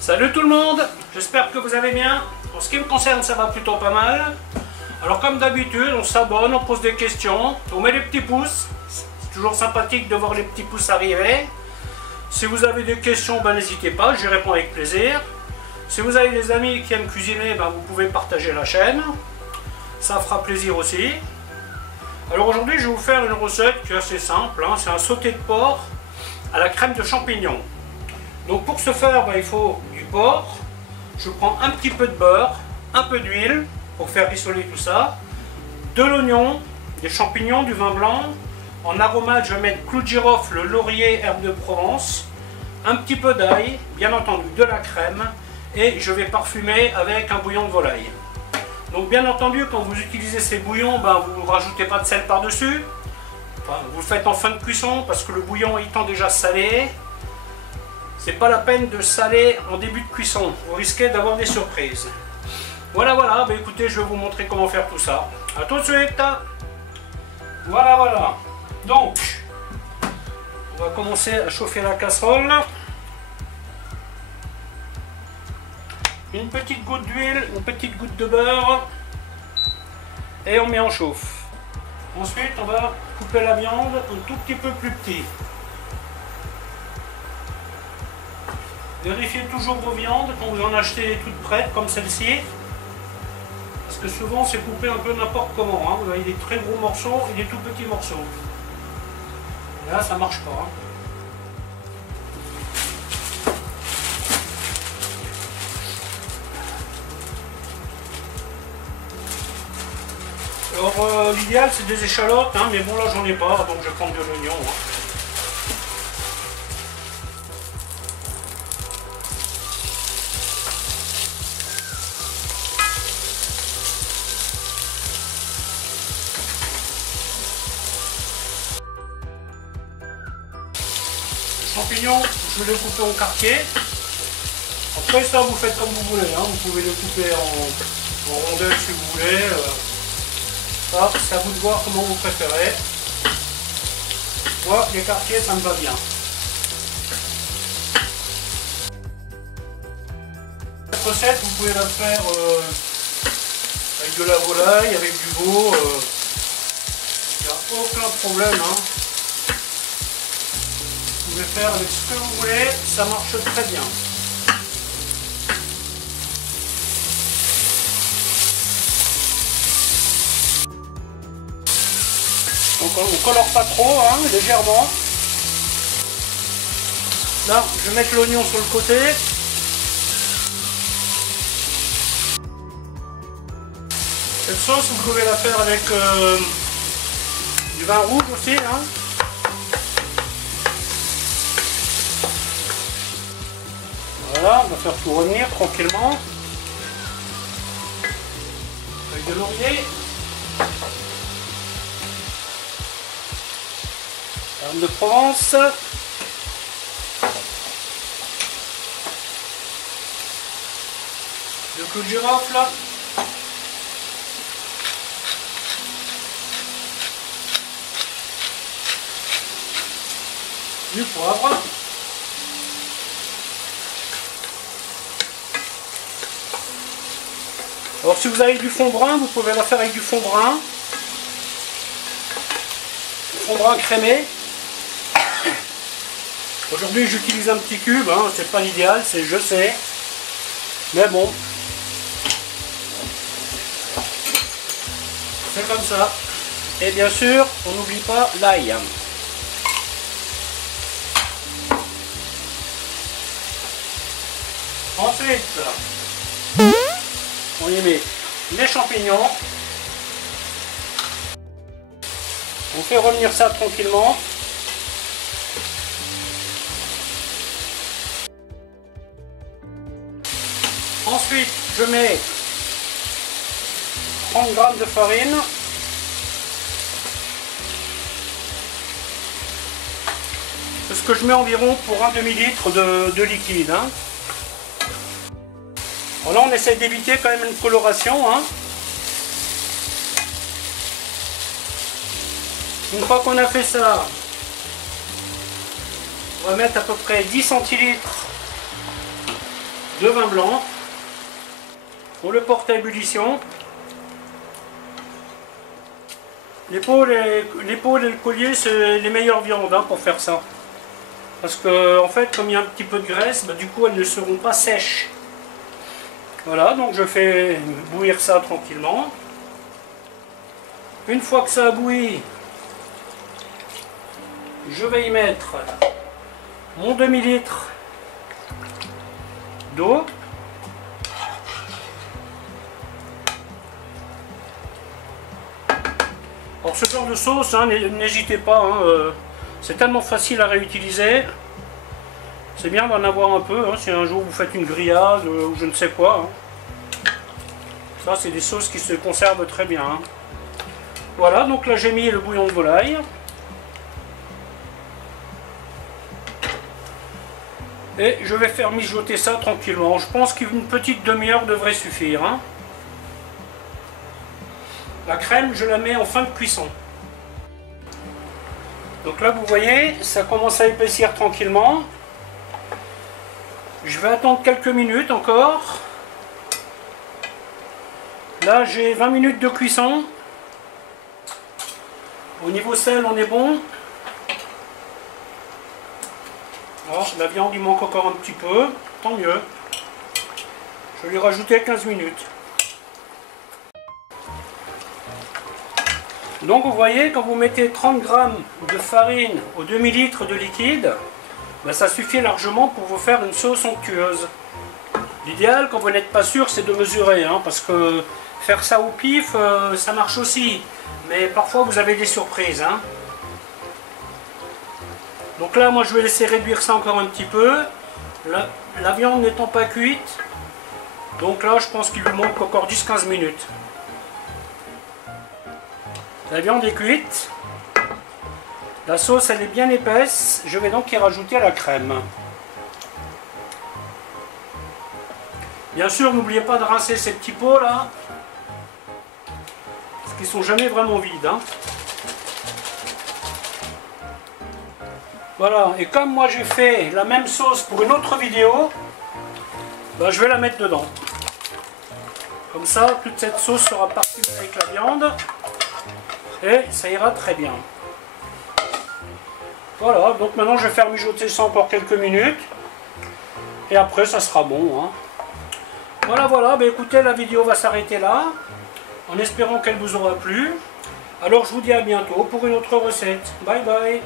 Salut tout le monde, j'espère que vous allez bien. En ce qui me concerne, ça va plutôt pas mal. Alors comme d'habitude, on s'abonne, on pose des questions, on met les petits pouces. C'est toujours sympathique de voir les petits pouces arriver. Si vous avez des questions, ben, n'hésitez pas, j'y réponds avec plaisir. Si vous avez des amis qui aiment cuisiner, ben, vous pouvez partager la chaîne. Ça fera plaisir aussi. Alors aujourd'hui, je vais vous faire une recette qui est assez simple, hein. C'est un sauté de porc à la crème de champignons. Donc pour ce faire, ben, il faut du porc. Je prends un petit peu de beurre, un peu d'huile pour faire rissoler tout ça, de l'oignon, des champignons, du vin blanc. En aromate, je vais mettre clou de girofle, laurier, herbe de Provence, un petit peu d'ail, bien entendu de la crème, et je vais parfumer avec un bouillon de volaille. Donc bien entendu, quand vous utilisez ces bouillons, ben, vous ne rajoutez pas de sel par-dessus. Enfin, vous le faites en fin de cuisson parce que le bouillon étant déjà salé, c'est pas la peine de saler en début de cuisson. Vous risquez d'avoir des surprises. Voilà, ben, écoutez, je vais vous montrer comment faire tout ça. A tout de suite. Voilà. Donc, on va commencer à chauffer la casserole. Une petite goutte d'huile, une petite goutte de beurre. Et on met en chauffe. Ensuite, on va couper la viande un tout petit peu plus petit. Vérifiez toujours vos viandes quand vous en achetez toutes prêtes, comme celle-ci. Parce que souvent, c'est coupé un peu n'importe comment. Hein. Vous avez des très gros morceaux et des tout petits morceaux. Et là, ça marche pas. Hein. Alors l'idéal c'est des échalotes, hein, mais bon là j'en ai pas, donc je vais prendre de l'oignon. Hein. Les champignons, je vais les couper en quartier. Après ça vous faites comme vous voulez, hein. Vous pouvez les couper en rondelles si vous voulez. Ça, c'est à vous de voir comment vous préférez. Moi, les quartiers, ça me va bien. Cette recette, vous pouvez la faire avec de la volaille, avec du veau. Il n'y a aucun problème. Hein. Vous pouvez faire avec ce que vous voulez, ça marche très bien. Donc on ne colore pas trop, hein, légèrement. Là, je vais mettre l'oignon sur le côté. Cette sauce, vous pouvez la faire avec du vin rouge aussi. Hein. Voilà, on va faire tout revenir tranquillement. Avec de laurier. Herbe de Provence. Le clou de girofle. Du poivre. Alors si vous avez du fond brun, vous pouvez la faire avec du fond brun. Du fond brun crémé. Aujourd'hui j'utilise un petit cube, hein, c'est pas l'idéal, c'est je sais, mais bon, c'est comme ça. Et bien sûr, on n'oublie pas l'ail. Ensuite, on y met les champignons. On fait revenir ça tranquillement. Ensuite, je mets 30 g de farine. C'est ce que je mets environ pour un demi-litre de liquide. Hein. Alors là, on essaie d'éviter quand même une coloration. Hein. Une fois qu'on a fait ça, on va mettre à peu près 10 centilitres de vin blanc. On le porte à ébullition. L'épaule et le collier, c'est les meilleures viandes hein, pour faire ça. Parce que en fait, comme il y a un petit peu de graisse, bah, du coup elles ne seront pas sèches. Voilà, donc je fais bouillir ça tranquillement. Une fois que ça a bouilli, je vais y mettre mon demi-litre d'eau. Alors ce genre de sauce, hein, n'hésitez pas, hein, c'est tellement facile à réutiliser. C'est bien d'en avoir un peu, hein, si un jour vous faites une grillade ou je ne sais quoi. Hein. Ça c'est des sauces qui se conservent très bien. Hein. Voilà, donc là j'ai mis le bouillon de volaille. Et je vais faire mijoter ça tranquillement. Je pense qu'une petite demi-heure devrait suffire. Hein. La crème, je la mets en fin de cuisson. Donc là, vous voyez, ça commence à épaissir tranquillement. Je vais attendre quelques minutes encore. Là, j'ai 20 minutes de cuisson. Au niveau sel, on est bon. Alors, la viande, il manque encore un petit peu. Tant mieux. Je vais lui rajouter 15 minutes. Donc vous voyez, quand vous mettez 30 g de farine au demi-litre de liquide, ben ça suffit largement pour vous faire une sauce onctueuse. L'idéal, quand vous n'êtes pas sûr, c'est de mesurer, hein, parce que faire ça au pif, ça marche aussi. Mais parfois vous avez des surprises. Hein. Donc là, moi je vais laisser réduire ça encore un petit peu. La viande n'étant pas cuite, donc là je pense qu'il lui manque encore 10-15 minutes. La viande est cuite. La sauce elle est bien épaisse. Je vais donc y rajouter la crème. Bien sûr, n'oubliez pas de rincer ces petits pots là. Parce qu'ils sont jamais vraiment vides. Hein. Voilà, et comme moi j'ai fait la même sauce pour une autre vidéo, ben, je vais la mettre dedans. Comme ça, toute cette sauce sera partie avec la viande. Et ça ira très bien. Voilà, donc maintenant je vais faire mijoter ça encore quelques minutes. Et après ça sera bon. Hein. Voilà, ben écoutez, la vidéo va s'arrêter là. En espérant qu'elle vous aura plu. Alors je vous dis à bientôt pour une autre recette. Bye bye.